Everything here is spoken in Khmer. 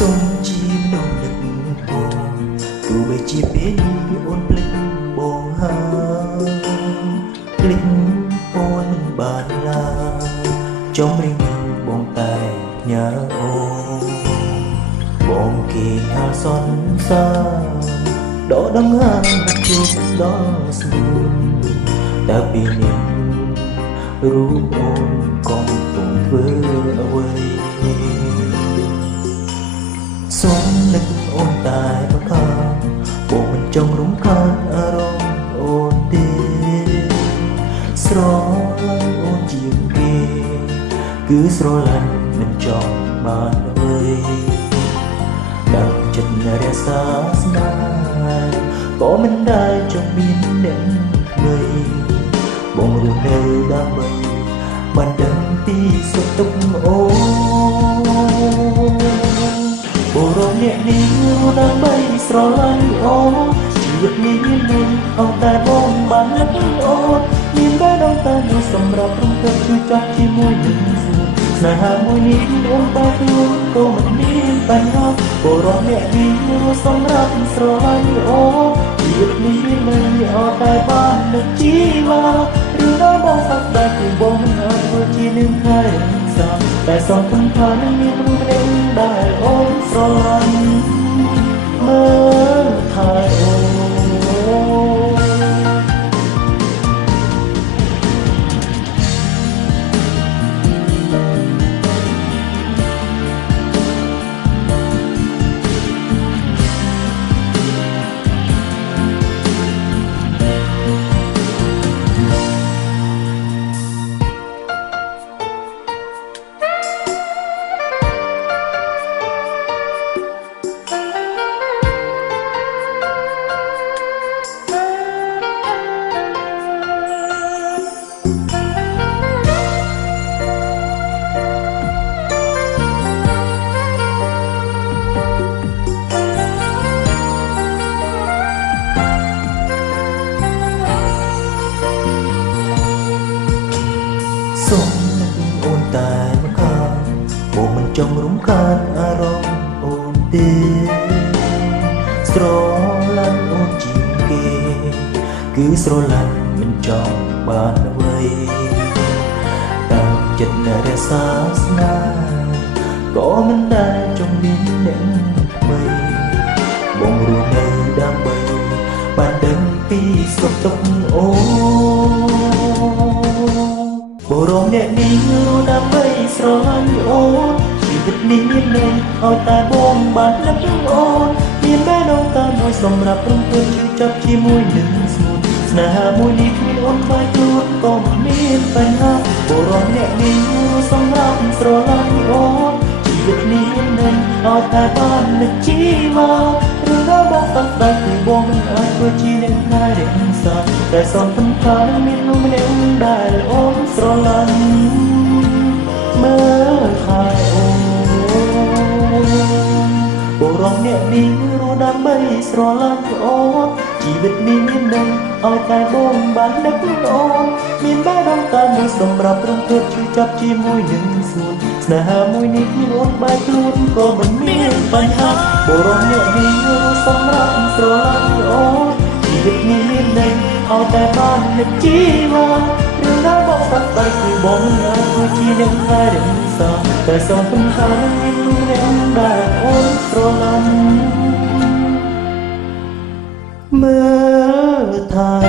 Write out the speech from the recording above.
សូមជាមនុស្សនឹកបងទោះបីជាពេលនេះអូនភ្លេចបងហើយភ្លេចអូនមិនបានឡើយចំរៀងបងតែផ្ញើអូនបងគេថាសន្សារដកដង្ហើមជួបដល់ស្ងួនតែពេលនេះរូបអូនកំពុងធ្វើអ្វីសូមនឹកអូនតែប្រកាសបងមិនចង់រំខានអារម្មណ៍អូនទេស្រឡាញ់អូនជាងគេគឺស្រឡាញ់មិនចង់បានអ្វីដឹងចិត្តរក្សាស្នេហ៍ក៏មិនដែលចង់មានអ្នកថ្មីបងរស់នៅដើម្បីបានដឹងពីសុខទុក្ខអូបរមអ្នកនេះដើម្បីស្រឡាញ់អូជីវិតនេះមានអត់តែបងបាននឹកអូមានតែដងតែមួយសម្រាប់រំពឹងជួយចាប់ជាមួយនឹងស្នេហាមួយនេះអូនតែខ្លួនក៏មិនមានបញ្ហាបរមអ្នកនេះសម្រាប់ស្រឡាញ់អូជីវិតនេះមិនអត់តែបាននឹកជីវ៉ាឬដល់បងសាក់តែគឺបងមិនអាចធ្វើជានឹងខែរក្សាតែសង្ឃឹមថានឹងមានមនុស្សម្នាក់ដែលអូនស្រឡាញ់មើលថែអូសូមនឹកអូនតែម្ខាងបងមិនចង់រំខានអារម្មណ៍អូនទេស្រឡាញ់អូនជាងគេគឺស្រឡាញ់មិនចង់បានអ្វីតាមចិត្តរក្សាស្នេហ៍ក៏មិនដែលចង់មានអ្នកថ្មីបងរស់នៅដើម្បីបានដឹងពីសុខទុក្ខអូបរមអ្នកនេះដើម្បីស្រឡាញ់អូនជីវិតនេះមានន័យឲ្យតែបងបាននឹកអូនមានតែដងតែមួយសម្រាប់រំពឹងជឿចាប់ជាមួយនឹងស្ងួនស្នេហាមួយនេះគ្មានអូនខ្លាចខ្លួនក៏មិនមានបញ្ហាបរមអ្នកនេះសម្រាប់ស្រឡាញ់អូនជីវិតនេះមានន័យឲ្យតែបាននឹកជីវ៉ាឬដល់បងតាំងតែគឺបងមិនអាចធ្វើជាអ្នកណារក្សាតែសន្សំថានឹងមានមនុស្សម្នាក់ដែលអូនស្រឡាញ់មើលថែអូបរមអ្នកនេះរស់ដើម្បីស្រឡាញ់អូនជីវិតនេះមានន័យឲ្យតែបងបាននឹកអូនមានបែរដងតែមួយសម្រាប់រំភើបជឿចាប់ជាមួយនឹងស្ងួនស្នេហាមួយនេះមានអូនបែរខ្លួនក៏មិនមានបញ្ហាបរមអ្នកនេះសម្រាប់ស្រឡាញ់អូនជីវិតនេះមានន័យឲ្យតែបាននឹកជីវ៉ាឬដល់បងសាក់តែគឺបងអាចធ្វើជាអ្នកថែរក្សាតែសង្ឃឹមថានឹងមានមនុស្សម្នាក់ដែលអូនស្រឡាញ់មើលថែ